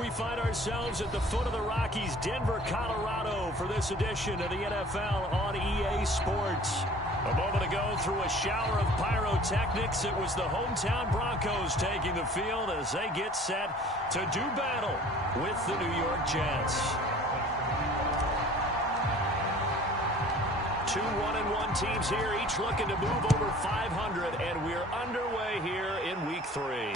We find ourselves at the foot of the Rockies, Denver, Colorado, for this edition of the NFL on EA Sports. A moment ago, through a shower of pyrotechnics, it was the hometown Broncos taking the field as they get set to do battle with the New York Jets. 2 1-1 teams here, each looking to move over 500, and we're underway here in Week 3.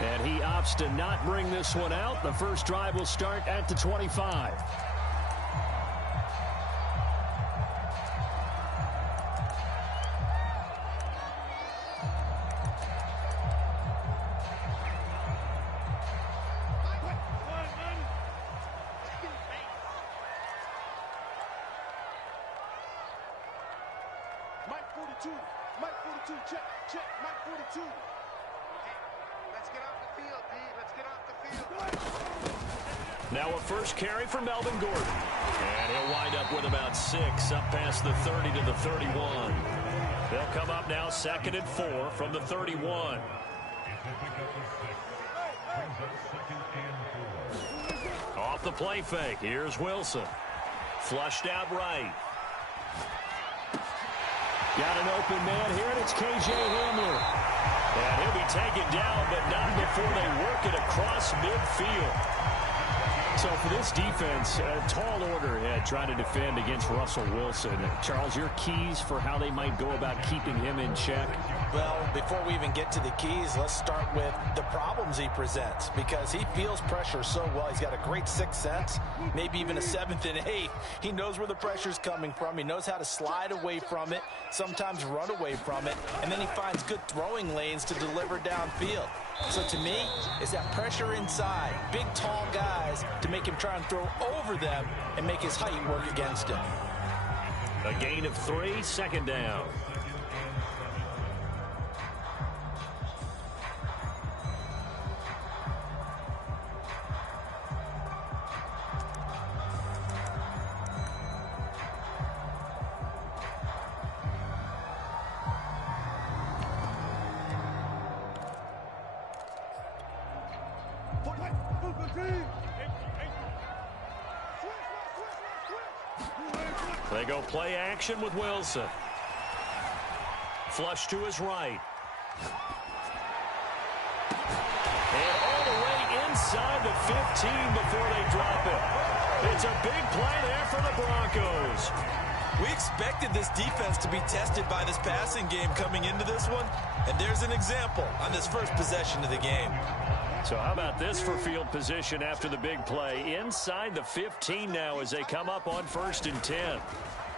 And he opts to not bring this one out. The first drive will start at the 25. Mike 42, check, Mike 42. Let's get off the field, D. Let's get off the field. Now a first carry for Melvin Gordon. And he'll wind up with about 6 up past the 30 to the 31. They'll come up now 2nd and 4 from the 31. Off the play fake. Here's Wilson. Flushed out right. Got an open man here, and it's K.J. Hamler. And he'll be taken down, but not before they work it across midfield. So for this defense, a tall order ahead trying to defend against Russell Wilson. Charles, your keys for how they might go about keeping him in check? Well, before we even get to the keys, let's start with the problems he presents, because he feels pressure so well. He's got a great sixth sense, maybe even a 7th and 8th. He knows where the pressure's coming from. He knows how to slide away from it, sometimes run away from it, and then he finds good throwing lanes to deliver downfield. So to me, it's that pressure inside, big, tall guys to make him try and throw over them and make his height work against him. A gain of 3, 2nd down. They go play action with Wilson. Flush to his right. And all the way inside the 15 before they drop it. It's a big play there for the Broncos. We expected this defense to be tested by this passing game coming into this one, and there's an example on this first possession of the game. So how about this for field position after the big play? Inside the 15 now as they come up on 1st and 10.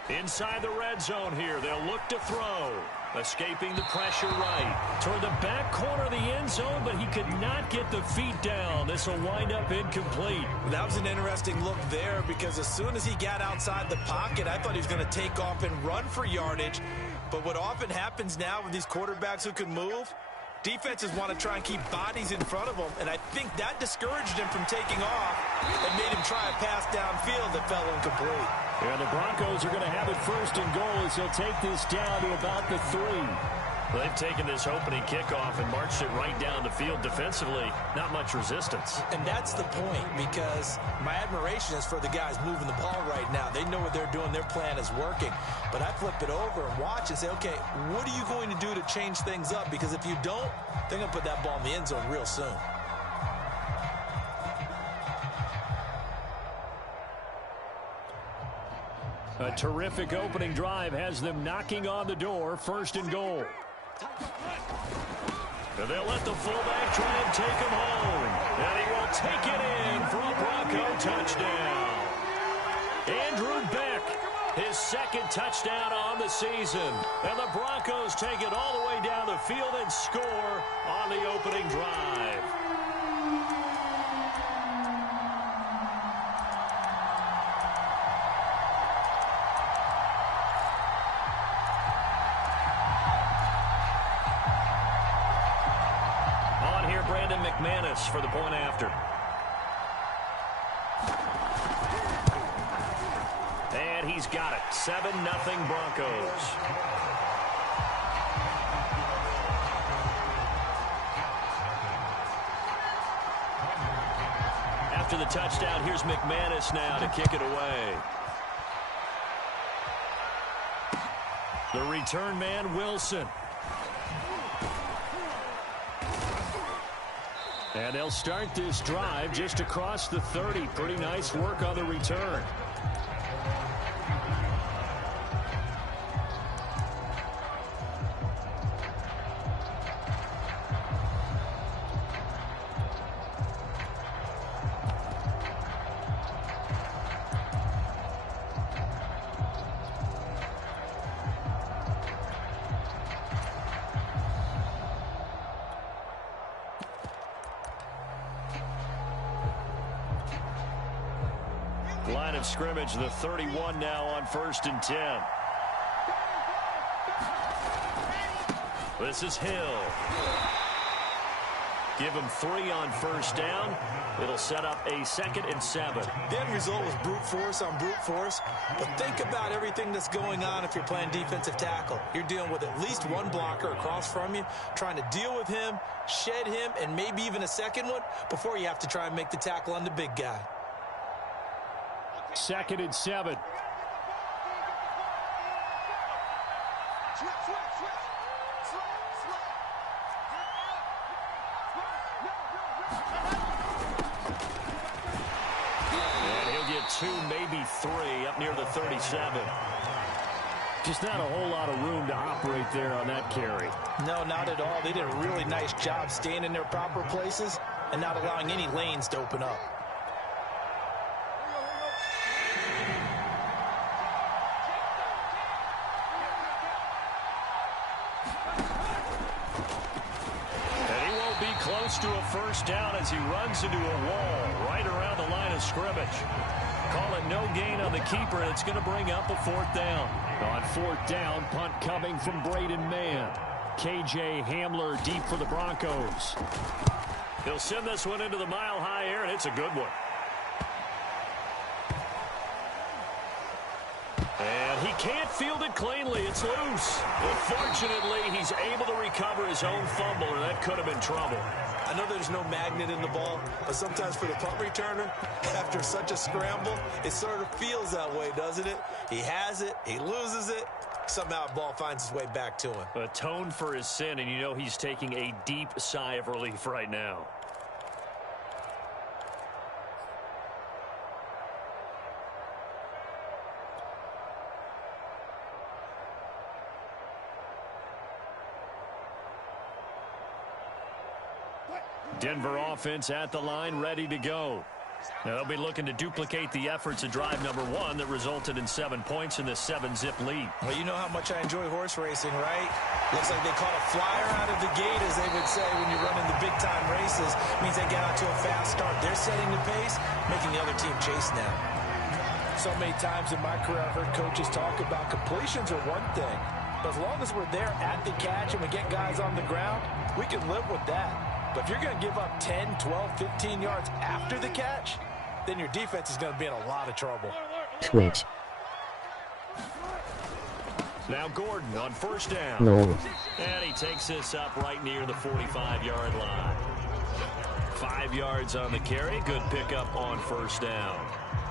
Inside the red zone here, they'll look to throw. Escaping the pressure right. Toward the back corner of the end zone, but he could not get the feet down. This will wind up incomplete. That was an interesting look there, because as soon as he got outside the pocket, I thought he was going to take off and run for yardage. But what often happens now with these quarterbacks who can move, defenses want to try and keep bodies in front of them, and I think that discouraged him from taking off and made him try a pass downfield that fell incomplete. And the Broncos are going to have it 1st and goal as they'll take this down to about the 3. They've taken this opening kickoff and marched it right down the field defensively. Not much resistance. And that's the point, because my admiration is for the guys moving the ball right now. They know what they're doing. Their plan is working. But I flip it over and watch and say, okay, what are you going to do to change things up? Because if you don't, they're going to put that ball in the end zone real soon. A terrific opening drive has them knocking on the door. 1st and goal. And they'll let the fullback try and take him home. And he will take it in for a Bronco touchdown. Andrew Beck, his 2nd touchdown on the season. And the Broncos take it all the way down the field and score on the opening drive. McManus for the point after. And he's got it. 7-0 Broncos. after the touchdown. Here's McManus now to kick it away. The return man, Wilson. And they'll start this drive just across the 30. Pretty nice work on the return. Line of scrimmage, the 31 now on 1st and 10. This is Hill. Give him 3 on 1st down. It'll set up a 2nd and 7. The end result was brute force on brute force. But think about everything that's going on if you're playing defensive tackle. You're dealing with at least one blocker across from you, trying to deal with him, shed him, and maybe even a second one before you have to try and make the tackle on the big guy. 2nd and 7. And he'll get 2, maybe 3 up near the 37. Just not a whole lot of room to operate there on that carry. No, not at all. They did a really nice job staying in their proper places and not allowing any lanes to open up. Close to a 1st down as he runs into a wall right around the line of scrimmage. Call it no gain on the keeper, and it's going to bring up a 4th down. On 4th down, punt coming from Braden Mann. KJ Hamler deep for the Broncos. He'll send this one into the mile-high air, and it's a good one. And he can't field it cleanly. It's loose. But fortunately, he's able to recover his own fumble, or that could have been trouble. I know there's no magnet in the ball, but sometimes for the punt returner, after such a scramble, it sort of feels that way, doesn't it? He has it, he loses it, somehow the ball finds its way back to him. Atone for his sin, and you know he's taking a deep sigh of relief right now. Denver offense at the line, ready to go. Now they'll be looking to duplicate the efforts of drive number 1 that resulted in 7 points in this 7-zip lead. Well, you know how much I enjoy horse racing, right? Looks like they caught a flyer out of the gate, as they would say, when you're running the big-time races. It means they get out to a fast start. They're setting the pace, making the other team chase now. So many times in my career, I've heard coaches talk about completions are one thing. But as long as we're there at the catch and we get guys on the ground, we can live with that. But if you're going to give up 10, 12, 15 yards after the catch, then your defense is going to be in a lot of trouble. Switch. Now Gordon on 1st down. No. And he takes this up right near the 45-yard line. 5 yards on the carry. Good pickup on 1st down.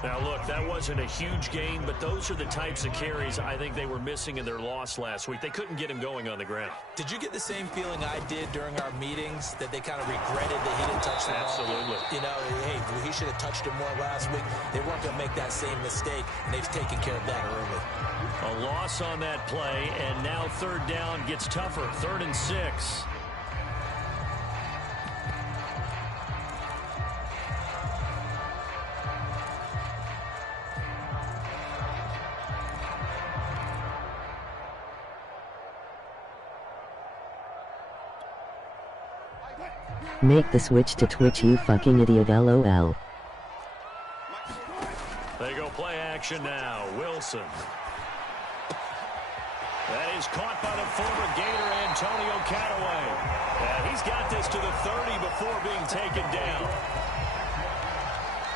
Now, look, that wasn't a huge gain, but those are the types of carries I think they were missing in their loss last week. They couldn't get him going on the ground. Did you get the same feeling I did during our meetings, that they kind of regretted that he didn't touch the ball? Absolutely. You know, hey, he should have touched it more last week. They weren't going to make that same mistake, and they've taken care of that early. A loss on that play, and now 3rd down gets tougher. 3rd and 6. Make the switch to Twitch, you fucking idiot, LOL. They go play action now. Wilson. That is caught by the former Gator, Antonio Cataway. And he's got this to the 30 before being taken down.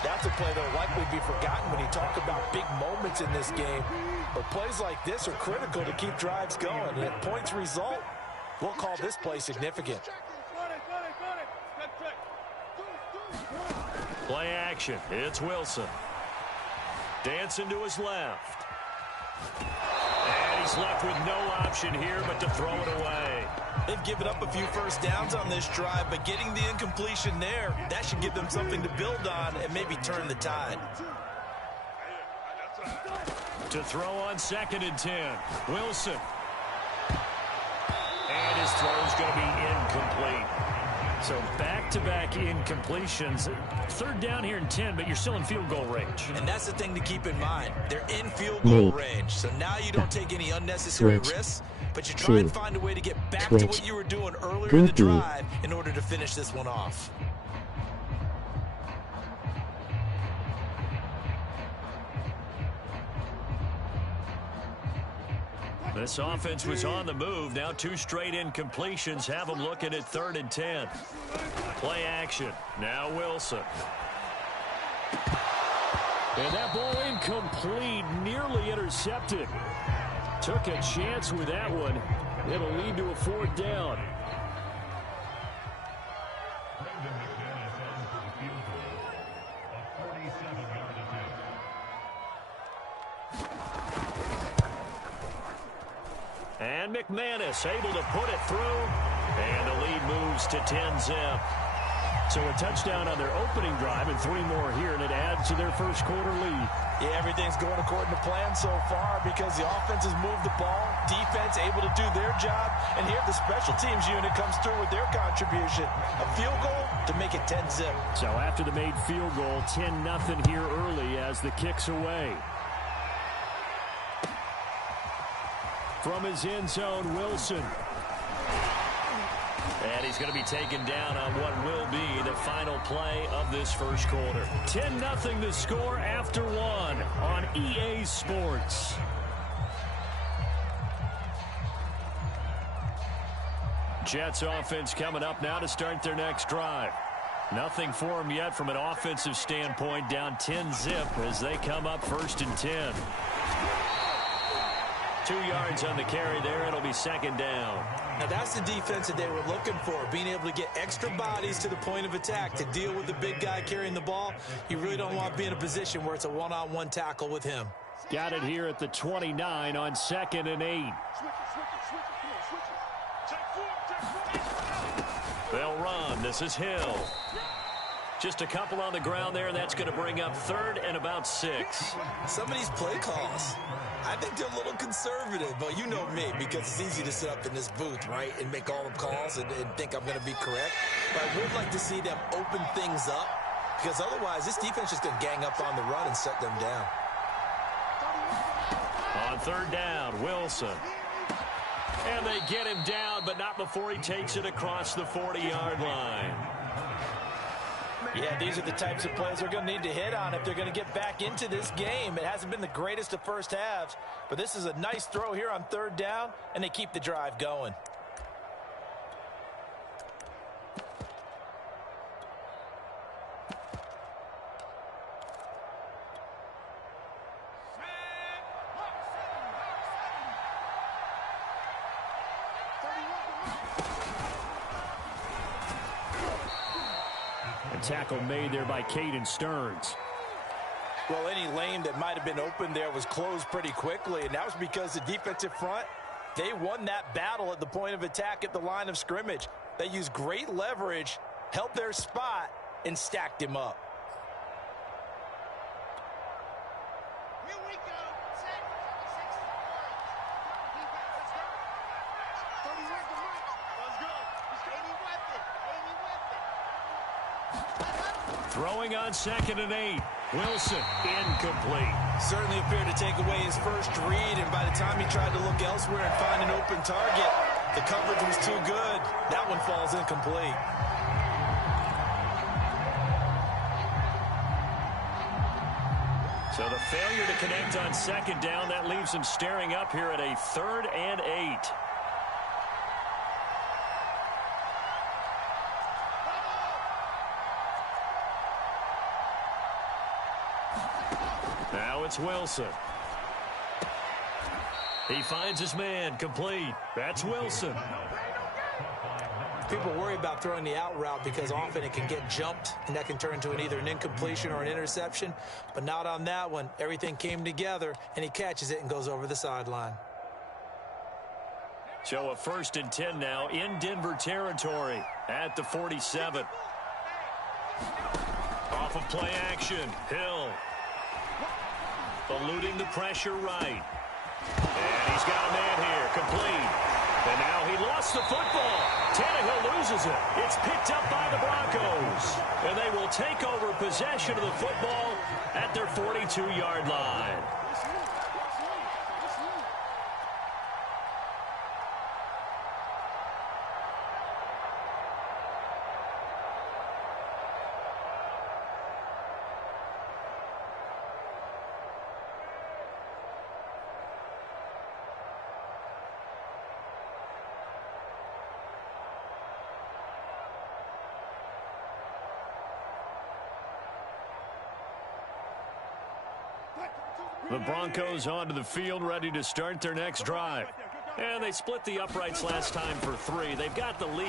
That's a play that will likely be forgotten when you talk about big moments in this game. But plays like this are critical to keep drives going. And if points result, we'll call this play significant. Play action. It's Wilson. Dancing to his left. And he's left with no option here but to throw it away. They've given up a few first downs on this drive, but getting the incompletion there, that should give them something to build on and maybe turn the tide. To throw on 2nd and 10. Wilson. And his throw is going to be incomplete. So back-to-back incompletions. 3rd down here in 10, but you're still in field goal range. And that's the thing to keep in mind. They're in field goal range. So now you don't take any unnecessary risks, but you try and find a way to get back to what you were doing earlier in the drive in order to finish this one off. This offense was on the move. Now 2 straight incompletions have them looking at 3rd and 10. Play action. Now Wilson. And that ball incomplete, nearly intercepted. Took a chance with that one. It'll lead to a 4th down. And McManus able to put it through. And the lead moves to 10-zip. So a touchdown on their opening drive and 3 more here, and it adds to their first quarter lead. Yeah, everything's going according to plan so far because the offense has moved the ball, defense able to do their job, and here the special teams unit comes through with their contribution. A field goal to make it 10-zip. So after the made field goal, 10-0 here early as the kick's away. From his end zone, Wilson. And he's going to be taken down on what will be the final play of this first quarter. 10-0 the score after 1 on EA Sports. Jets offense coming up now to start their next drive. Nothing for them yet from an offensive standpoint, down 10-zip as they come up 1st and 10. 2 yards on the carry there. It'll be 2nd down. Now that's the defense that they were looking for, being able to get extra bodies to the point of attack to deal with the big guy carrying the ball. You really don't want to be in a position where it's a one-on-one tackle with him. Got it here at the 29 on 2nd and 8. They'll run. This is Hill. Just a couple on the ground there, and that's going to bring up 3rd and about 6. Some of these play calls, I think they're a little conservative, but you know me, because it's easy to sit up in this booth, right, and make all the calls and think I'm going to be correct. But I would like to see them open things up, because otherwise this defense is going to gang up on the run and shut them down. On 3rd down, Wilson. And they get him down, but not before he takes it across the 40-yard line. Yeah, these are the types of plays they're going to need to hit on if they're going to get back into this game. It hasn't been the greatest of first halves, but this is a nice throw here on 3rd down, and they keep the drive going. Tackle made there by Caden Stearns. Well, any lane that might have been open there was closed pretty quickly, and that was because the defensive front, they won that battle at the point of attack at the line of scrimmage. They used great leverage, held their spot, and stacked him up. Here we go. Throwing on 2nd and 8. Wilson, incomplete. Certainly appeared to take away his first read, and by the time he tried to look elsewhere and find an open target, the coverage was too good. That one falls incomplete. So the failure to connect on 2nd down, that leaves him staring up here at a 3rd and 8. Now it's Wilson. He finds his man, complete. That's Wilson. People worry about throwing the out route because often it can get jumped, and that can turn into either an incompletion or an interception. But not on that one. Everything came together, and he catches it and goes over the sideline. So a 1st and 10 now in Denver territory at the 47. Off of play action, Hill. Eluding the pressure right. And he's got a man here, complete. And now he lost the football. Tannehill loses it. It's picked up by the Broncos. And they will take over possession of the football at their 42-yard line. The Broncos onto the field, ready to start their next drive. And they split the uprights last time for 3. They've got the lead.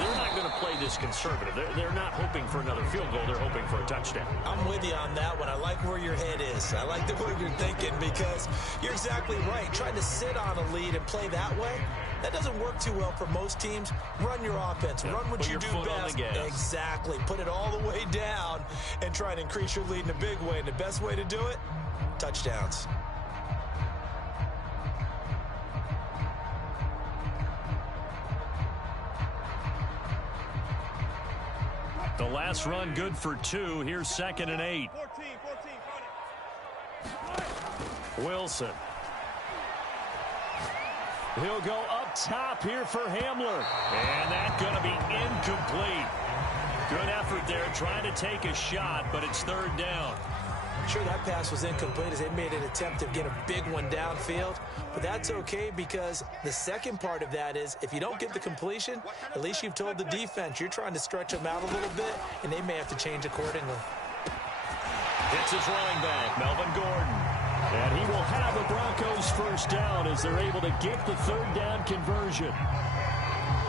They're not going to play this conservative. They're not hoping for another field goal. They're hoping for a touchdown. I'm with you on that one. I like where your head is. I like the way you're thinking because you're exactly right. Trying to sit on a lead and play that way, that doesn't work too well for most teams. Run your offense. Yeah, run what you do best. Exactly. Put it all the way down and try and increase your lead in a big way. And the best way to do it, touchdowns. The last run good for 2. Here's 2nd and 8. Wilson. He'll go up top here for Hamler. And that's going to be incomplete. Good effort there trying to take a shot, but it's 3rd down. Sure, that pass was incomplete as they made an attempt to get a big one downfield, but that's okay because the second part of that is if you don't get the completion, at least you've told the defense you're trying to stretch them out a little bit, and they may have to change accordingly. It's his running back, Melvin Gordon. And he will have the Broncos 1st down as they're able to get the 3rd down conversion.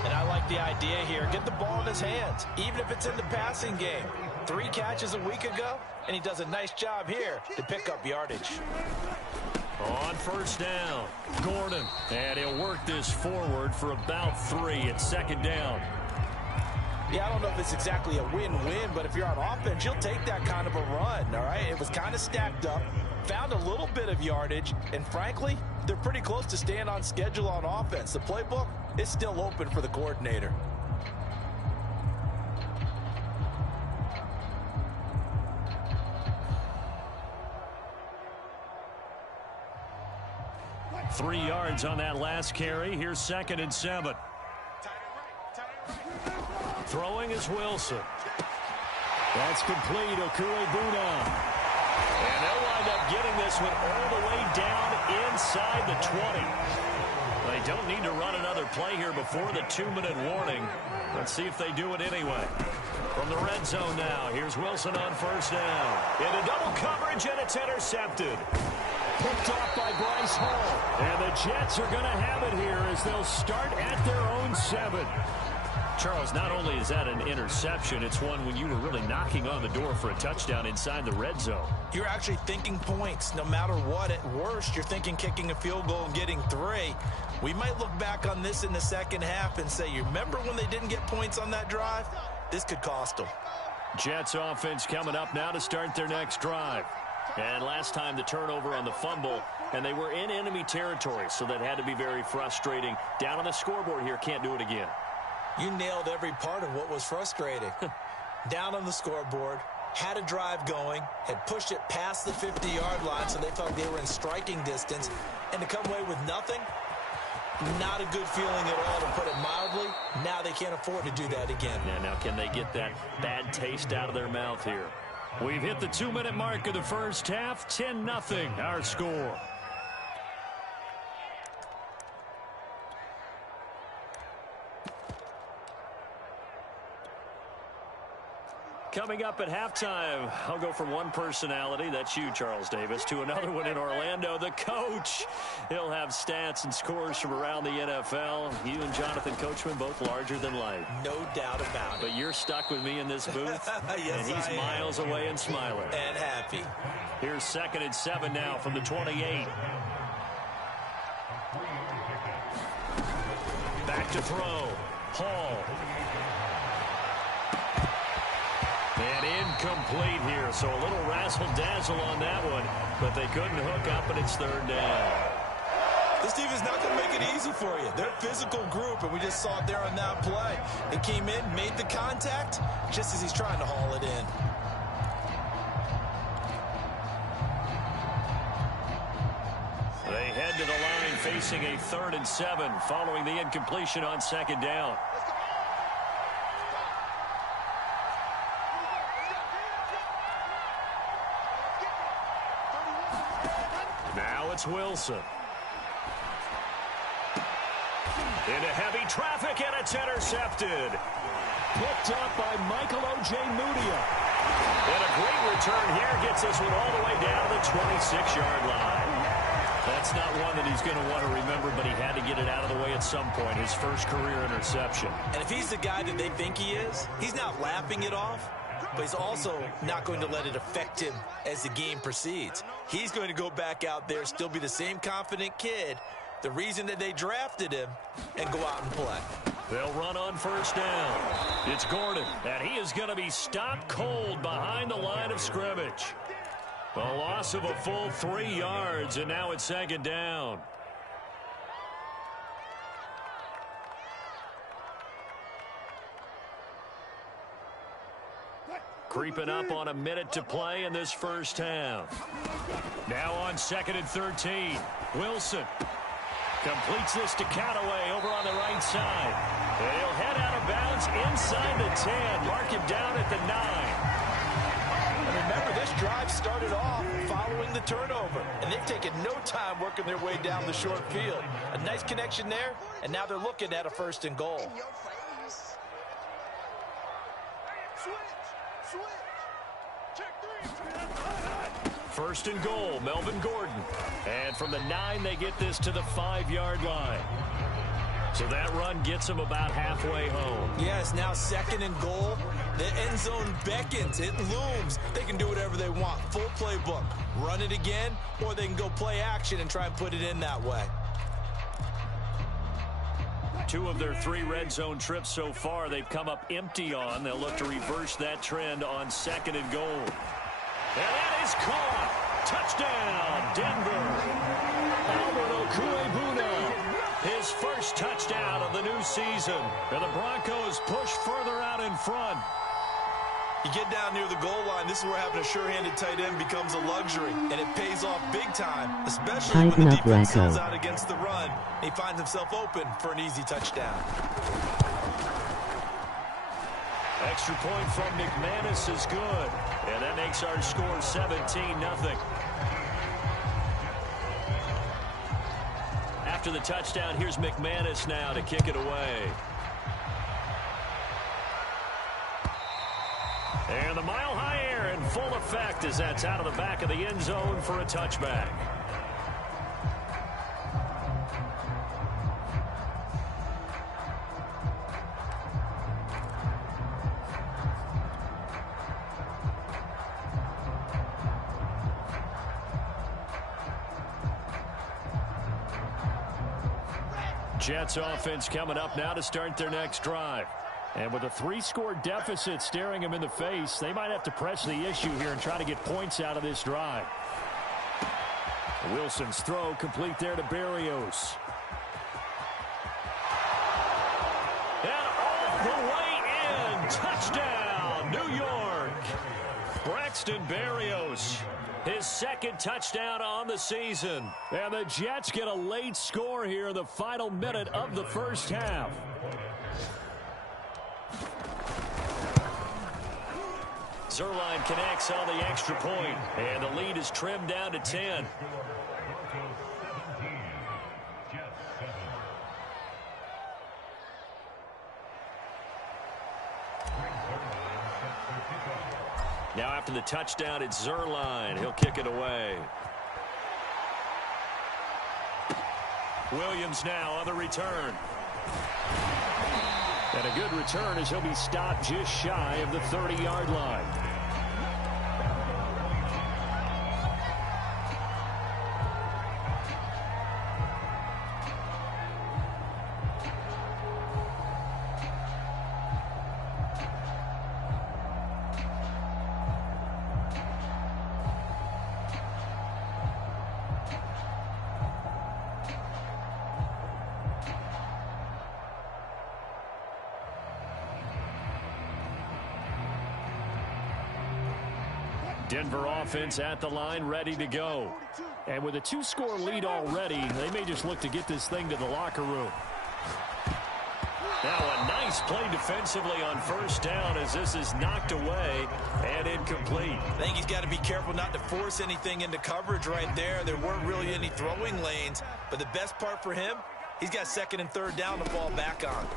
And I like the idea here. Get the ball in his hands, even if it's in the passing game. 3 catches a week ago, and he does a nice job here to pick up yardage. On 1st down, Gordon. And he'll work this forward for about 3. It's 2nd down. Yeah, I don't know if it's exactly a win-win, but if you're on offense, you'll take that kind of a run, all right? It was kind of stacked up, found a little bit of yardage, and frankly, they're pretty close to staying on schedule on offense. The playbook is still open for the coordinator. Three yards on that last carry. Here's 2nd and 7. Throwing is Wilson. That's complete. Okuebuna. And they'll wind up getting this one all the way down inside the 20. They don't need to run another play here before the 2-minute warning. Let's see if they do it anyway. From the red zone now, here's Wilson on 1st down. Into double coverage, and it's intercepted. Picked off by Bryce Hall. And the Jets are going to have it here as they'll start at their own 7. Charles, not only is that an interception, it's one when you were really knocking on the door for a touchdown inside the red zone. You're actually thinking points. No matter what, at worst, you're thinking kicking a field goal and getting 3. We might look back on this in the second half and say, you remember when they didn't get points on that drive? This could cost them. Jets offense coming up now to start their next drive. And last time the turnover on the fumble, and they were in enemy territory, so that had to be very frustrating. Down on the scoreboard here, can't do it again. You nailed every part of what was frustrating. Down on the scoreboard, had a drive going, had pushed it past the 50-yard line, so they felt they were in striking distance, and to come away with nothing, not a good feeling at all, to put it mildly. Now they can't afford to do that again. Yeah, now can they get that bad taste out of their mouth here? We've hit the 2-minute mark of the first half. 10-0 our score. Coming up at halftime, I'll go from one personality, that's you, Charles Davis, to another one in Orlando, the coach. He'll have stats and scores from around the NFL. You and Jonathan Coachman both larger than life. No doubt about it. But you're stuck with me in this booth, yes, and he's miles away and smiling. And happy. Here's 2nd and 7 now from the 28. Back to throw. Hall. And incomplete here, so a little razzle-dazzle on that one, but they couldn't hook up, and it's 3rd down. This defense is not going to make it easy for you. They're a physical group, and we just saw it there on that play. They came in, made the contact, just as he's trying to haul it in. They head to the line facing a 3rd and 7 following the incompletion on 2nd down. Now it's Wilson. Into heavy traffic, and it's intercepted. Picked up by Michael O.J. Mudia. And a great return here gets this one all the way down to the 26-yard line. That's not one that he's going to want to remember, but he had to get it out of the way at some point, his first career interception. And if he's the guy that they think he is, he's not laughing it off, but he's also not going to let it affect him as the game proceeds. He's going to go back out there, still be the same confident kid, the reason that they drafted him, and go out and play. They'll run on 1st down. It's Gordon, and he is going to be stopped cold behind the line of scrimmage. A loss of a full 3 yards, and now it's 2nd down. Creeping up on a minute to play in this first half. Now on 2nd and 13. Wilson completes this to Cataway over on the right side. And he'll head out of bounds inside the 10. Mark him down at the 9. And remember, this drive started off following the turnover, and they've taken no time working their way down the short field. A nice connection there, and now they're looking at a 1st and goal. First and goal, Melvin Gordon. And from the 9, they get this to the 5-yard line. So that run gets them about halfway home. Yes, now 2nd and goal. The end zone beckons. It looms. They can do whatever they want. Full playbook. Run it again, or they can go play action and try and put it in that way. 2 of their 3 red zone trips so far, they've come up empty on. They'll look to reverse that trend on 2nd and goal. And that is caught. Touchdown, Denver. Albert Okuebuna, his first touchdown of the new season. And the Broncos push further out in front. You get down near the goal line, this is where having a sure-handed tight end becomes a luxury, and it pays off big time, especially when the defense sells out against the run. He finds himself open for an easy touchdown. Extra point from McManus is good. And that makes our score 17-0. After the touchdown, here's McManus now to kick it away. And the mile-high air in full effect as that's out of the back of the end zone for a touchback. Jets offense coming up now to start their next drive. And with a 3-score deficit staring them in the face, they might have to press the issue here and try to get points out of this drive. Wilson's throw complete there to Berrios. And all the way in. Touchdown, New York. Braxton Berrios, his 2nd touchdown on the season. And the Jets get a late score here in the final minute of the first half. Zerline connects on the extra point, and the lead is trimmed down to 10. Now after the touchdown, it's Zerline. He'll kick it away. Williams now on the return. And a good return as he'll be stopped just shy of the 30-yard line. Denver offense at the line, ready to go. And with a 2-score lead already, they may just look to get this thing to the locker room. Now a nice play defensively on first down as this is knocked away and incomplete. I think he's got to be careful not to force anything into coverage right there. There weren't really any throwing lanes, but the best part for him, he's got second and third down to fall back on.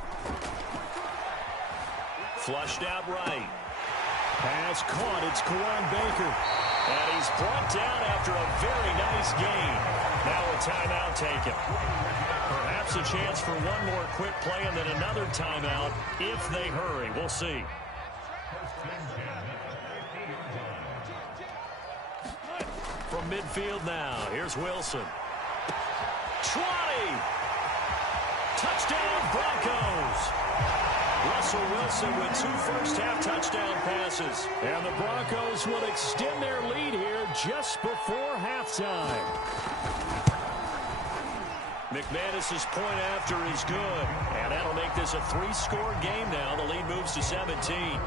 Flushed out right. Pass caught. It's Kawan Baker. And he's brought down after a very nice gain. Now a timeout taken. Perhaps a chance for one more quick play and then another timeout if they hurry. We'll see. From midfield now, here's Wilson. 20! Touchdown Broncos! Russell Wilson with 2 first-half touchdown passes. And the Broncos will extend their lead here just before halftime. McManus's point after is good. And that'll make this a 3-score game now. The lead moves to 17.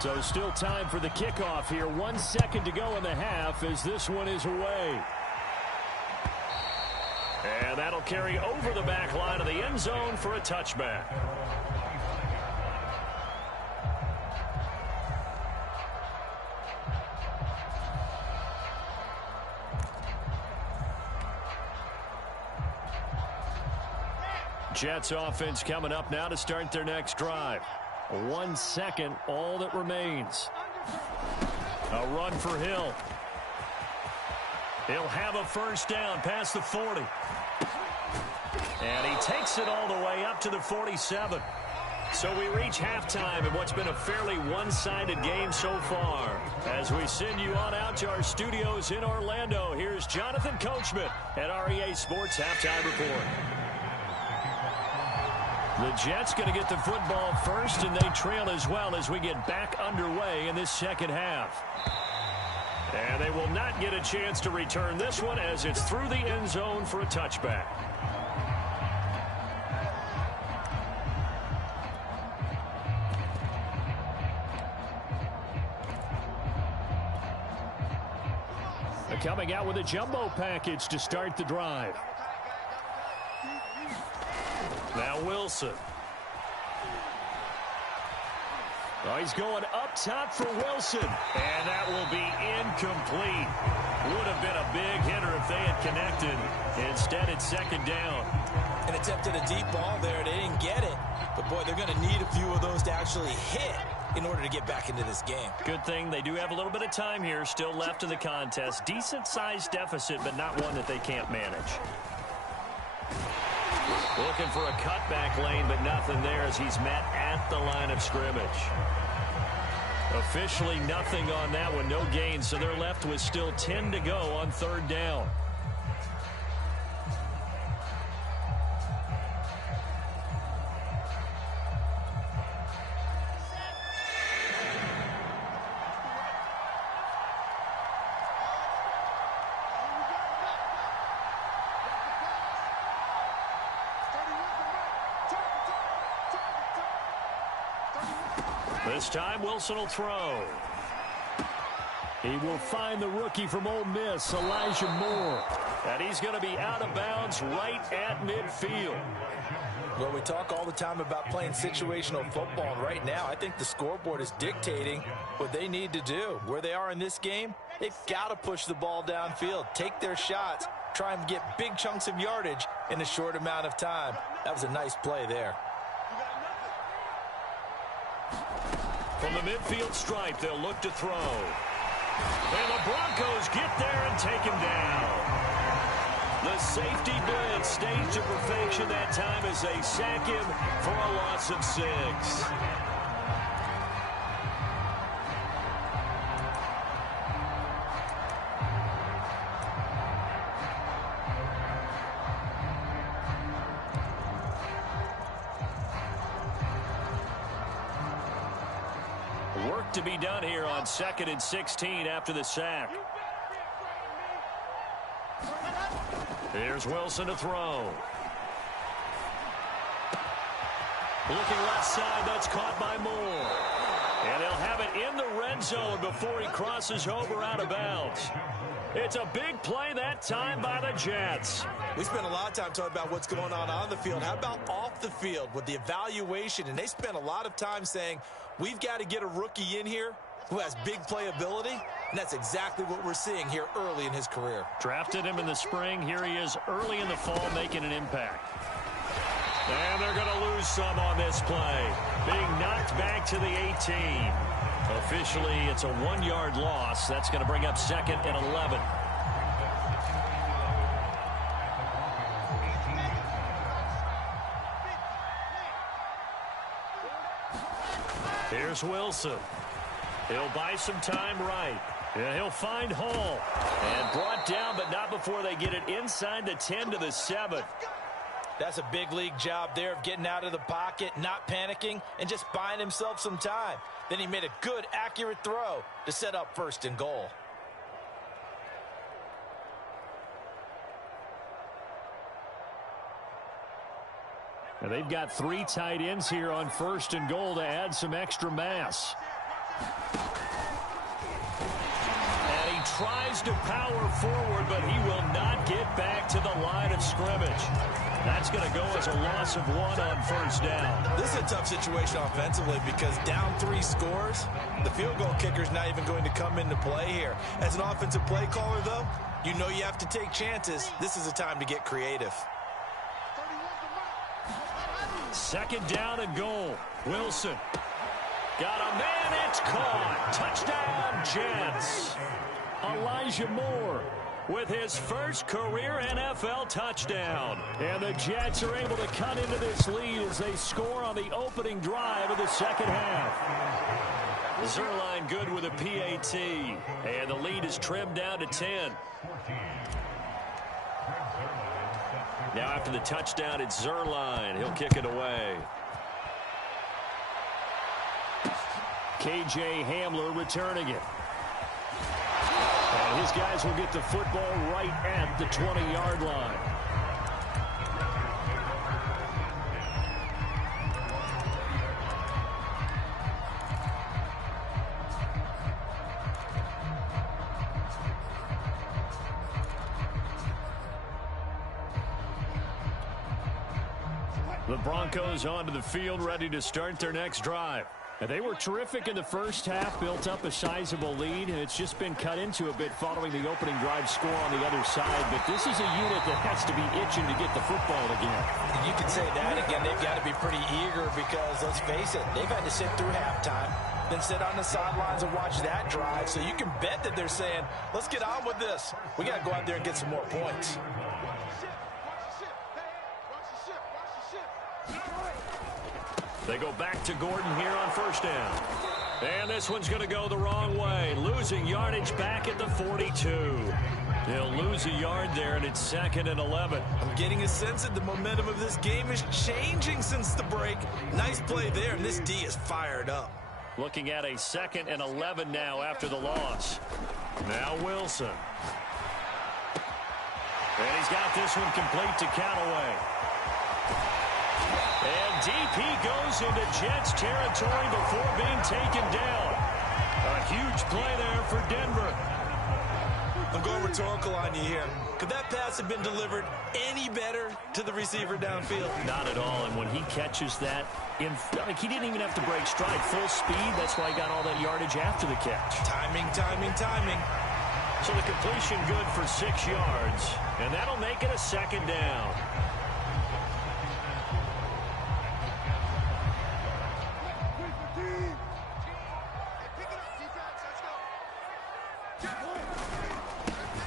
So still time for the kickoff here. 1 second to go in the half as this one is away. And that'll carry over the back line of the end zone for a touchback. Jets offense coming up now to start their next drive. 1 second, all that remains. A run for Hill. He'll have a first down past the 40. And he takes it all the way up to the 47. So we reach halftime in what's been a fairly one-sided game so far. As we send you on out to our studios in Orlando, here's Jonathan Coachman at REA Sports Halftime Report. The Jets going to get the football first, and they trail as well as we get back underway in this second half. And they will not get a chance to return this one as it's through the end zone for a touchback. They're coming out with a jumbo package to start the drive. Now Wilson. Oh, he's going up top for Wilson. And that will be incomplete. Would have been a big hitter if they had connected. Instead, it's second down. And attempted a deep ball there. They didn't get it. But, boy, they're going to need a few of those to actually hit in order to get back into this game. Good thing they do have a little bit of time here still left in the contest. Decent-sized deficit, but not one that they can't manage. Looking for a cutback lane, but nothing there as he's met at the line of scrimmage. Officially nothing on that one, no gain, so they're left with still 10 to go on third down. This time, Wilson will throw. He will find the rookie from Ole Miss, Elijah Moore. And he's going to be out of bounds right at midfield. Well, we talk all the time about playing situational football. And right now, I think the scoreboard is dictating what they need to do. Where they are in this game, they've got to push the ball downfield, take their shots, try and get big chunks of yardage in a short amount of time. That was a nice play there. From the midfield stripe, they'll look to throw. And the Broncos get there and take him down. The safety blitz staged to perfection that time as they sack him for a loss of 6. Work to be done here on 2nd and 16 after the sack. Here's Wilson to throw. Looking left side, that's caught by Moore. And he'll have it in the red zone before he crosses over out of bounds. It's a big play that time by the Jets. We spent a lot of time talking about what's going on the field. How about off the field with the evaluation? And they spent a lot of time saying, we've got to get a rookie in here who has big playability. And that's exactly what we're seeing here early in his career. Drafted him in the spring. Here he is early in the fall making an impact. And they're going to lose some on this play. Being knocked back to the 18. Officially, it's a 1-yard loss. That's going to bring up 2nd and 11. Here's Wilson. He'll buy some time right. And he'll find Hall. And brought down, but not before they get it inside the 10 to the 7. That's a big league job there of getting out of the pocket, not panicking, and just buying himself some time. Then he made a good, accurate throw to set up 1st and goal. And they've got 3 tight ends here on 1st and goal to add some extra mass. And he tries to power forward, but he will not get back to the line of scrimmage. That's going to go as a loss of 1 on 1st down. This is a tough situation offensively because down 3 scores, the field goal kicker's not even going to come into play here. As an offensive play caller, though, you know you have to take chances. This is a time to get creative. 2nd down and goal. Wilson. Got a man, it's caught. Touchdown, Jets. Elijah Moore with his first career NFL touchdown. And the Jets are able to cut into this lead as they score on the opening drive of the 2nd half. Zerline good with a PAT. And the lead is trimmed down to 10. Now after the touchdown, it's Zerline. He'll kick it away. KJ Hamler returning it. And his guys will get the football right at the 20-yard line. The Broncos onto the field, ready to start their next drive. And they were terrific in the first half, built up a sizable lead, and it's just been cut into a bit following the opening drive score on the other side. But this is a unit that has to be itching to get the football again. You can say that again. They've got to be pretty eager because, let's face it, they've had to sit through halftime, then sit on the sidelines and watch that drive. So you can bet that they're saying, let's get on with this. We got to go out there and get some more points. They go back to Gordon here on 1st down. And this one's going to go the wrong way. Losing yardage back at the 42. They'll lose a yard there, and it's 2nd and 11. I'm getting a sense that the momentum of this game is changing since the break. Nice play there, and this D is fired up. Looking at a 2nd and 11 now after the loss. Now Wilson. And he's got this one complete to Callaway. And DP goes into Jets territory before being taken down. A huge play there for Denver. I'm going rhetorical on you here. Could that pass have been delivered any better to the receiver downfield? Not at all. And when he catches that, he didn't even have to break stride. Full speed. That's why he got all that yardage after the catch. Timing, timing, timing. So the completion good for 6 yards. And that'll make it a 2nd down.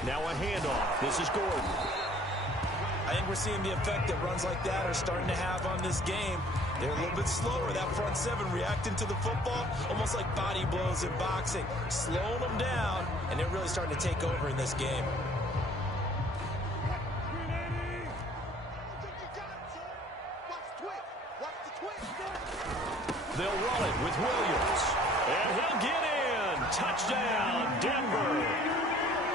Now a handoff. This is Gordon. I think we're seeing the effect that runs like that are starting to have on this game. They're a little bit slower. That front seven reacting to the football, almost like body blows in boxing. Slowing them down, and they're really starting to take over in this game. They'll run it with Williams. And he'll get in. Touchdown, Denver.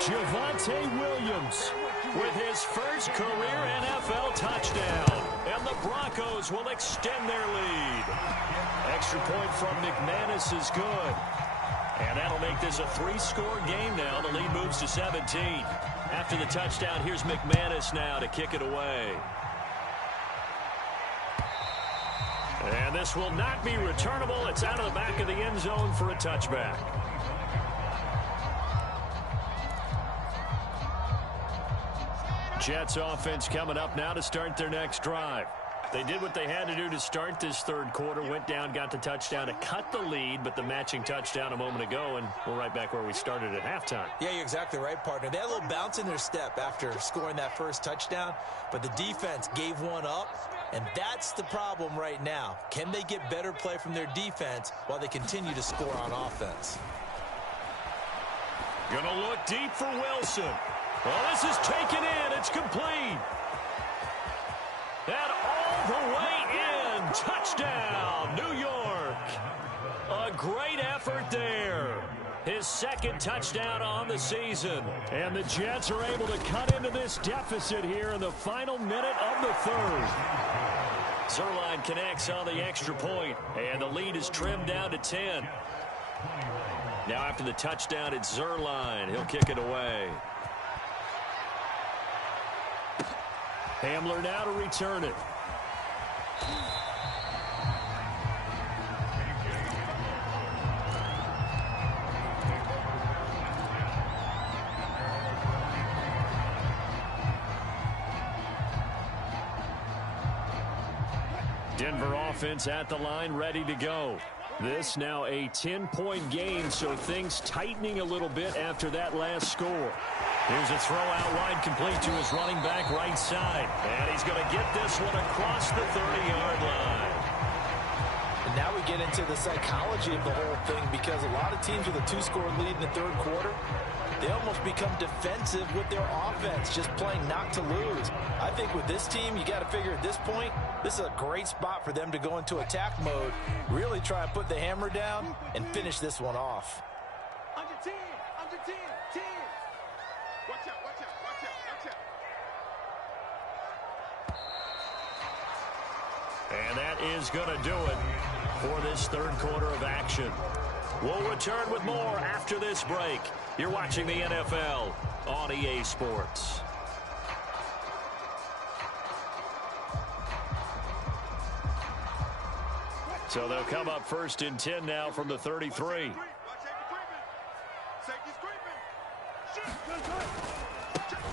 Javonte Williams with his first career NFL touchdown. And the Broncos will extend their lead. Extra point from McManus is good. And that'll make this a 3-score game now. The lead moves to 17. After the touchdown, here's McManus now to kick it away. And this will not be returnable. It's out of the back of the end zone for a touchback. Jets offense coming up now to start their next drive. They did what they had to do to start this third quarter, went down, got the touchdown to cut the lead, but the matching touchdown a moment ago, and we're right back where we started at halftime. Yeah, you're exactly right, partner. They had a little bounce in their step after scoring that first touchdown, but the defense gave one up, and that's the problem right now. Can they get better play from their defense while they continue to score on offense? Gonna look deep for Wilson. Well, this is taken in. It's complete. And all the way in. Touchdown, New York. A great effort there. His second touchdown on the season. And the Jets are able to cut into this deficit here in the final minute of the third. Zuerlein connects on the extra point, and the lead is trimmed down to 10. Now after the touchdown, it's Zuerlein. He'll kick it away. Hamler now to return it. Denver offense at the line, ready to go. This now a 10-point game, so things tightening a little bit after that last score. Here's a throw out wide, complete to his running back right side. And he's going to get this one across the 30-yard line. And now we get into the psychology of the whole thing, because a lot of teams with a 2-score lead in the third quarter, they almost become defensive with their offense, just playing not to lose. I think with this team, you got to figure at this point, this is a great spot for them to go into attack mode, really try and put the hammer down and finish this one off. Under 10, under 10, 10. Watch out, watch out, watch out, watch out. And that is going to do it for this third quarter of action. We'll return with more after this break. You're watching the NFL on EA Sports. So they'll come up first and 10 now from the 33.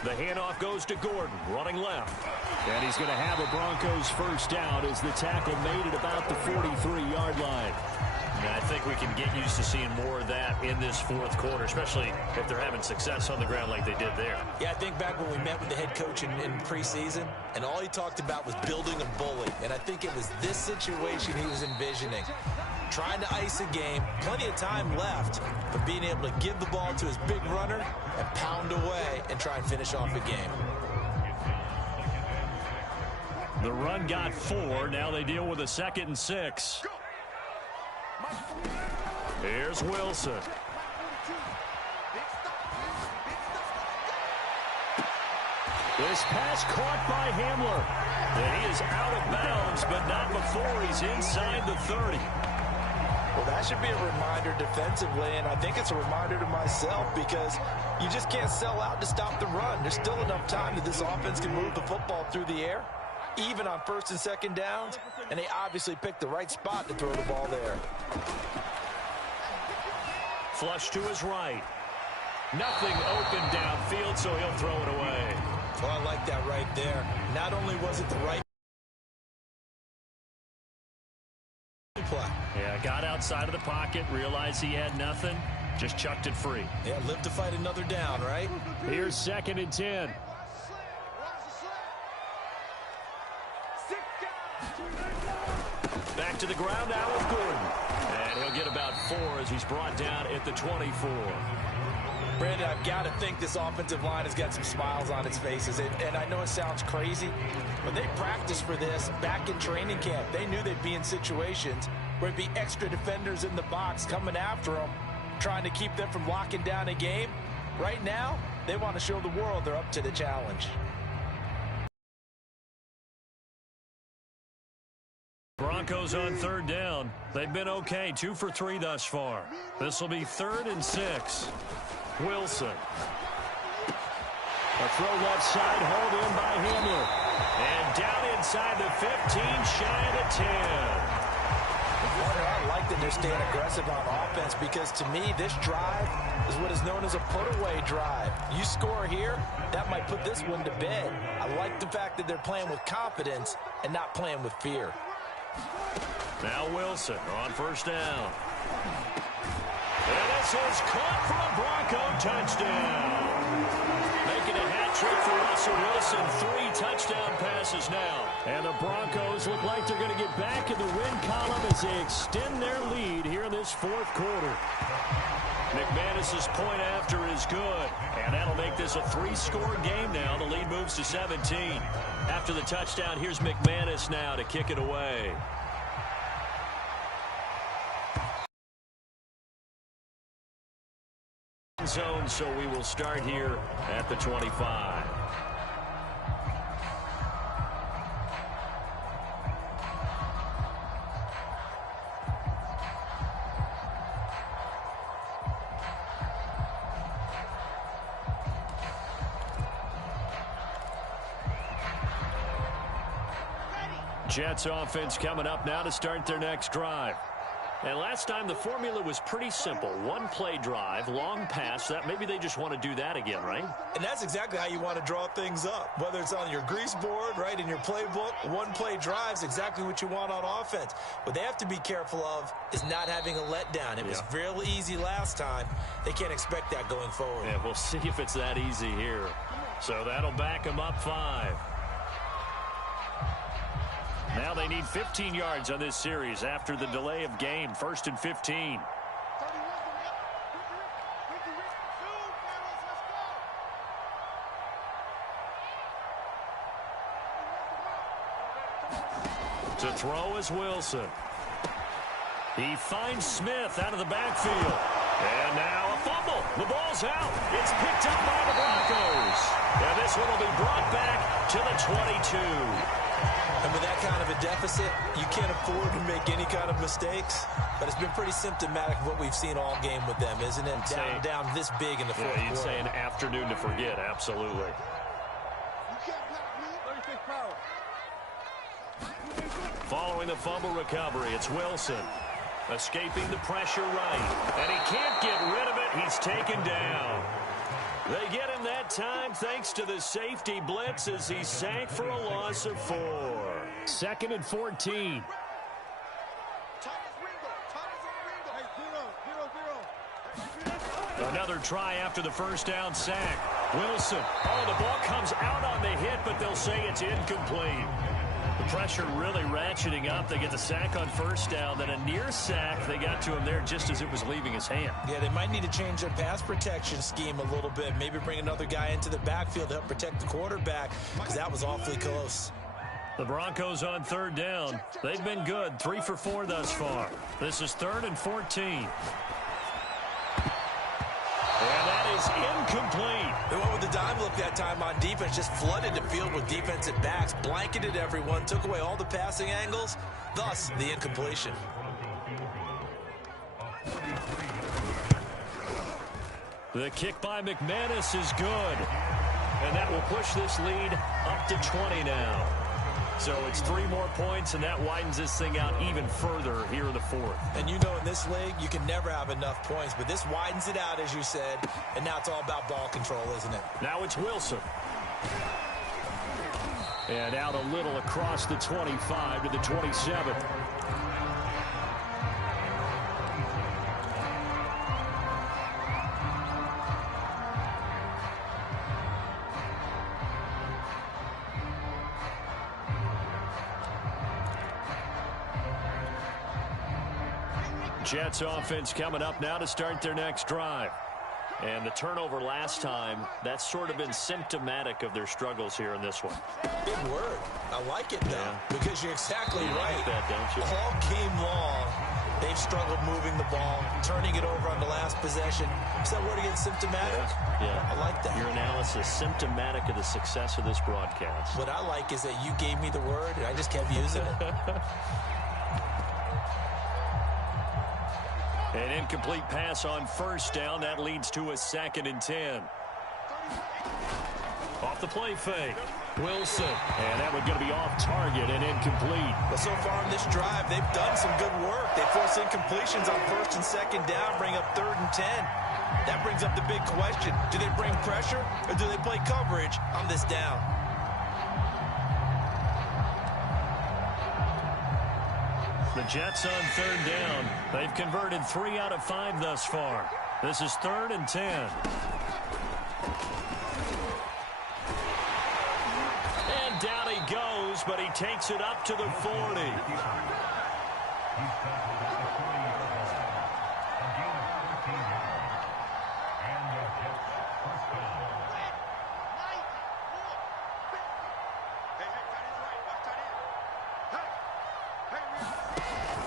The handoff goes to Gordon, running left. And he's going to have a Broncos first down as the tackle made it about the 43-yard line. And I think we can get used to seeing more of that in this fourth quarter, especially if they're having success on the ground like they did there. Yeah, I think back when we met with the head coach in preseason, and all he talked about was building a bully. And I think it was this situation he was envisioning. Trying to ice a game, plenty of time left, but being able to give the ball to his big runner and pound away and try and finish off a game. The run got 4. Now they deal with a 2nd and 6. Here's Wilson. This pass caught by Hamler. And he is out of bounds, but not before he's inside the 30. Well, that should be a reminder defensively, and I think it's a reminder to myself, because you just can't sell out to stop the run. There's still enough time that this offense can move the football through the air, even on 1st and 2nd downs, and they obviously picked the right spot to throw the ball there. Flush to his right. Nothing open downfield, so he'll throw it away. Well, I like that right there. Not only was it the right play. Yeah, got outside of the pocket, realized he had nothing, Just chucked it free. Yeah, live to fight another down, right? Here's 2nd and 10. Back to the ground now with Gordon. And he'll get about 4 as he's brought down at the 24. Brandon, I've got to think this offensive line has got some smiles on its faces. And I know it sounds crazy, but they practiced for this back in training camp. They knew they'd be in situations where there'd be extra defenders in the box coming after them, trying to keep them from locking down a game. Right now, they want to show the world they're up to the challenge. Broncos on 3rd down. They've been okay, 2 for 3 thus far. This will be 3rd and 6. Wilson. A throw left side, hauled in by Hamler. And down inside the 15, shy of the 10. I like that they're staying aggressive on offense because, to me, this drive is what is known as a put-away drive. You score here, that might put this one to bed. I like the fact that they're playing with confidence and not playing with fear. Now Wilson on 1st down. And this is caught for a Bronco touchdown. Making a hat trick for Russell Wilson. 3 touchdown passes now. And the Broncos look like they're going to get back in the win column as they extend their lead here in this 4th quarter. McManus's point after is good. And that'll make this a 3-score game now. The lead moves to 17. After the touchdown, here's McManus now to kick it away. Zone, so we will start here at the 25. Jets offense coming up now to start their next drive. And last time the formula was pretty simple. 1-play drive, long pass. That maybe they just want to do that again, right? And that's exactly how you want to draw things up. Whether it's on your grease board, right, in your playbook, 1-play drive's exactly what you want on offense. What they have to be careful of is not having a letdown. It was real easy last time. They can't expect that going forward. Yeah, we'll see if it's that easy here. So that'll back them up 5. Now they need 15 yards on this series after the delay of game. 1st and 15. To throw is Wilson. He finds Smith out of the backfield. And now a fumble. The ball's out. It's picked up by the Broncos. And this one will be brought back to the 22. And with that kind of a deficit, you can't afford to make any kind of mistakes. But it's been pretty symptomatic of what we've seen all game with them, isn't it? Down this big in the 4th quarter. You'd say an afternoon to forget, absolutely. Following the fumble recovery, it's Wilson. Escaping the pressure right. And he can't get rid of it. He's taken down. They get him that time thanks to the safety blitz as he sank for a loss of 4. 2nd and 14. Another try after the 1st down sack. Wilson. Oh, the ball comes out on the hit, but they'll say it's incomplete. The pressure really ratcheting up. They get the sack on 1st down, then a near sack. They got to him there just as it was leaving his hand. Yeah, they might need to change their pass protection scheme a little bit. Maybe bring another guy into the backfield to help protect the quarterback, because that was awfully close. The Broncos on 3rd down. They've been good, 3 for 4 thus far. This is 3rd and 14. And that is incomplete. They went with the dime look that time on defense, just flooded the field with defensive backs, blanketed everyone, took away all the passing angles, thus the incompletion. The kick by McManus is good. And that will push this lead up to 20 now. So it's 3 more points, and that widens this thing out even further here in the 4th. And you know in this league, you can never have enough points, but this widens it out, as you said, and now it's all about ball control, isn't it? Now it's Wilson. And out a little across the 25 to the 27. Jets offense coming up now to start their next drive. And the turnover last time, that's sort of been symptomatic of their struggles here in this one. Big word. I like it, though, because you're exactly right. Like that, don't you? All game long, they've struggled moving the ball, turning it over on the last possession. Is that word again, symptomatic? Yeah. I like that. Your analysis, symptomatic of the success of this broadcast. What I like is that you gave me the word, and I just kept using it. An incomplete pass on first down. That leads to a 2nd and 10. Off the play fake. Wilson. And that one's going to be off target and incomplete. But so far in this drive, they've done some good work. They force incompletions on 1st and 2nd down, bring up 3rd and 10. That brings up the big question. Do they bring pressure or do they play coverage on this down? The Jets on 3rd down. They've converted 3 out of 5 thus far. This is 3rd and 10. And down he goes, but he takes it up to the 40.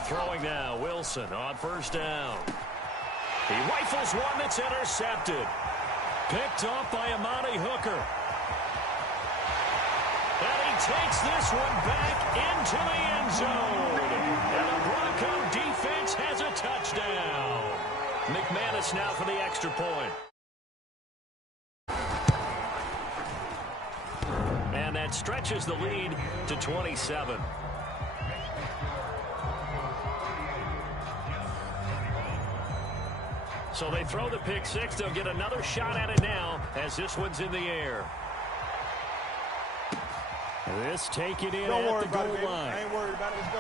Throwing now, Wilson on 1st down. He rifles one that's intercepted. Picked off by Amani Hooker. And he takes this one back into the end zone. And the Bronco defense has a touchdown. McManus now for the extra point. And that stretches the lead to 27. So they throw the pick six. They'll get another shot at it now as this one's in the air. This take it in at the goal line. I ain't worried about it. Let's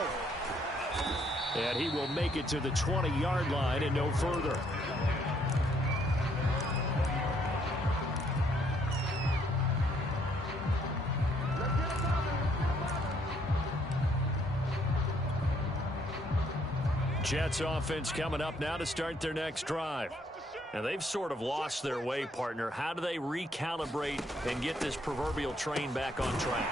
go. And he will make it to the 20-yard line and no further. Jets offense coming up now to start their next drive. And they've sort of lost their way, partner. How do they recalibrate and get this proverbial train back on track?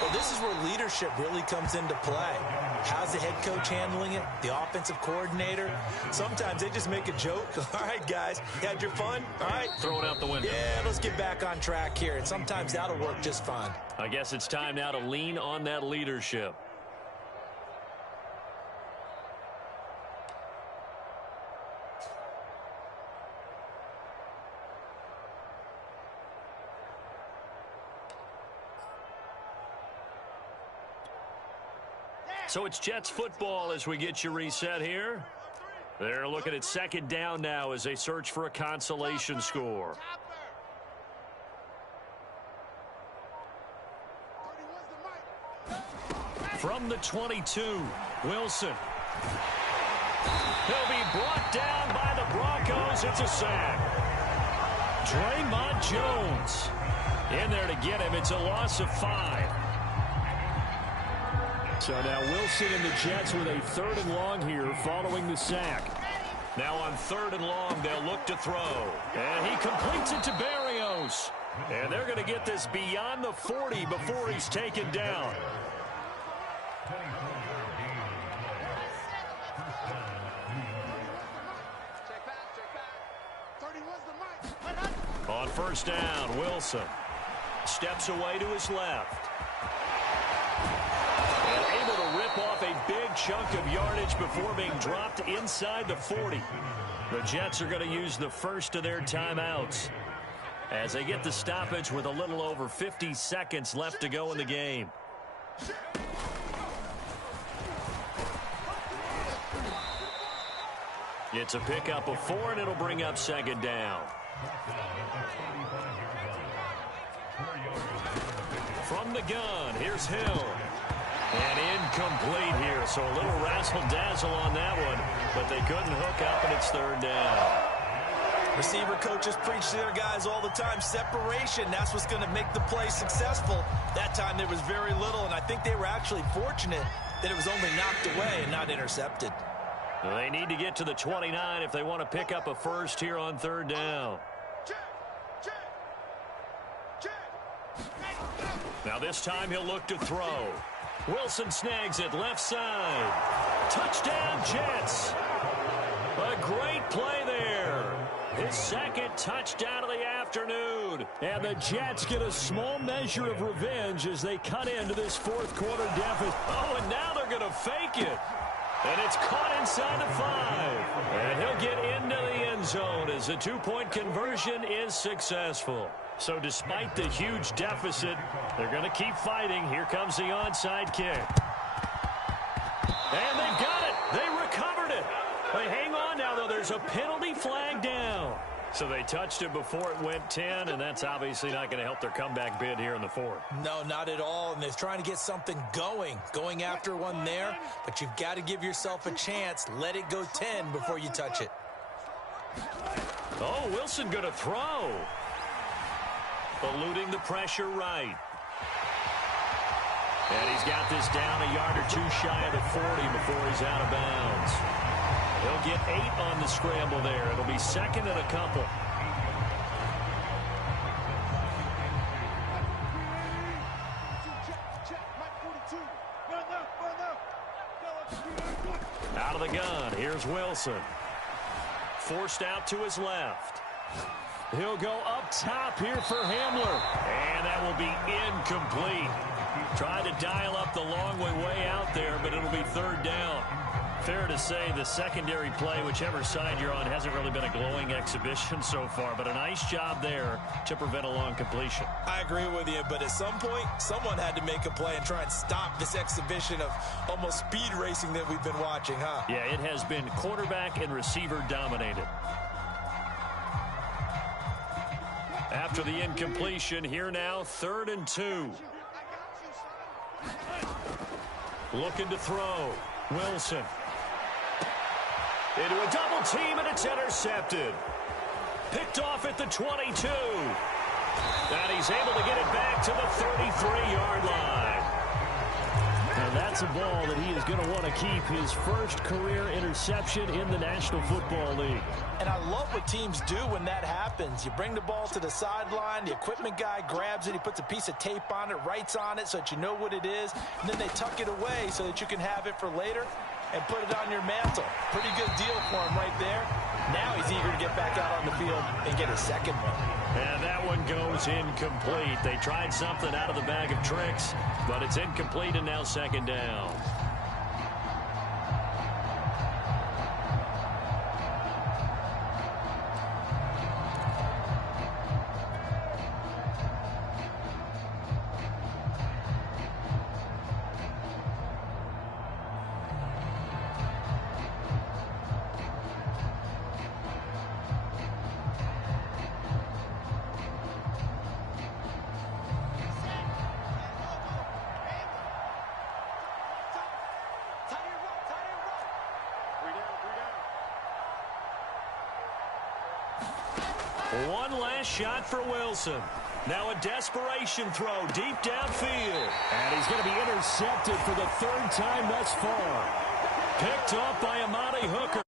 Well, this is where leadership really comes into play. How's the head coach handling it? The offensive coordinator? Sometimes they just make a joke. All right, guys, you had your fun? All right. Throw it out the window. Yeah, let's get back on track here. And sometimes that'll work just fine. I guess it's time now to lean on that leadership. So it's Jets football as we get you reset here. They're looking at 2nd down now as they search for a consolation score. From the 22, Wilson. He'll be brought down by the Broncos. It's a sack. Draymond Jones in there to get him. It's a loss of 5. So now Wilson and the Jets with a 3rd and long here following the sack. Now on 3rd and long, they'll look to throw. And he completes it to Berrios. And they're going to get this beyond the 40 before he's taken down. On 1st down, Wilson steps away to his left. Rip off a big chunk of yardage before being dropped inside the 40. The Jets are going to use the first of their timeouts as they get the stoppage with a little over 50 seconds left to go in the game. It's a pickup of 4, and it'll bring up 2nd down. From the gun, here's Hill. And incomplete here, so a little razzle-dazzle on that one, but they couldn't hook up, and it's 3rd down. Receiver coaches preach to their guys all the time. Separation, that's what's going to make the play successful. That time there was very little, and I think they were actually fortunate that it was only knocked away and not intercepted. They need to get to the 29 if they want to pick up a first here on third down. Now this time he'll look to throw. Wilson snags it left side. Touchdown Jets. A great play there. His second touchdown of the afternoon. And the Jets get a small measure of revenge as they cut into this fourth quarter deficit. Oh, and now they're going to fake it. And it's caught inside the 5. And he'll get into the end zone as the 2-point conversion is successful. So despite the huge deficit, they're going to keep fighting. Here comes the onside kick. And they got it. They recovered it. They hang on now, though. There's a penalty flag down. So they touched it before it went 10, and that's obviously not going to help their comeback bid here in the fourth. No, not at all, and they're trying to get something going after one there, but you've got to give yourself a chance. Let it go 10 before you touch it. Oh, Wilson going to throw. Eluding the pressure right. And he's got this down a yard or two shy of the 40 before he's out of bounds. He'll get 8 on the scramble there. It'll be second and a couple. Out of the gun. Here's Wilson. Forced out to his left. He'll go up top here for Hamler. And that will be incomplete. Tried to dial up the long way out there, but it'll be third down. Fair to say the secondary play, whichever side you're on, hasn't really been a glowing exhibition so far, but a nice job there to prevent a long completion. I agree with you, but at some point, someone had to make a play and try and stop this exhibition of almost speed racing that we've been watching, huh? Yeah, it has been quarterback and receiver dominated. After the incompletion, here now, 3rd and 2. Looking to throw. Wilson. Into a double team, and it's intercepted. Picked off at the 22. And he's able to get it back to the 33-yard line. And that's a ball that he is going to want to keep, his first career interception in the National Football League. And I love what teams do when that happens. You bring the ball to the sideline, the equipment guy grabs it, he puts a piece of tape on it, writes on it so that you know what it is, and then they tuck it away so that you can have it for later and put it on your mantle. Pretty good deal for him right there. Now he's eager to get back out on the field and get his second one. And that one goes incomplete. They tried something out of the bag of tricks, but it's incomplete and now second down. One last shot for Wilson. Now a desperation throw deep downfield. And he's going to be intercepted for the 3rd time thus far. Picked off by Amani Hooker.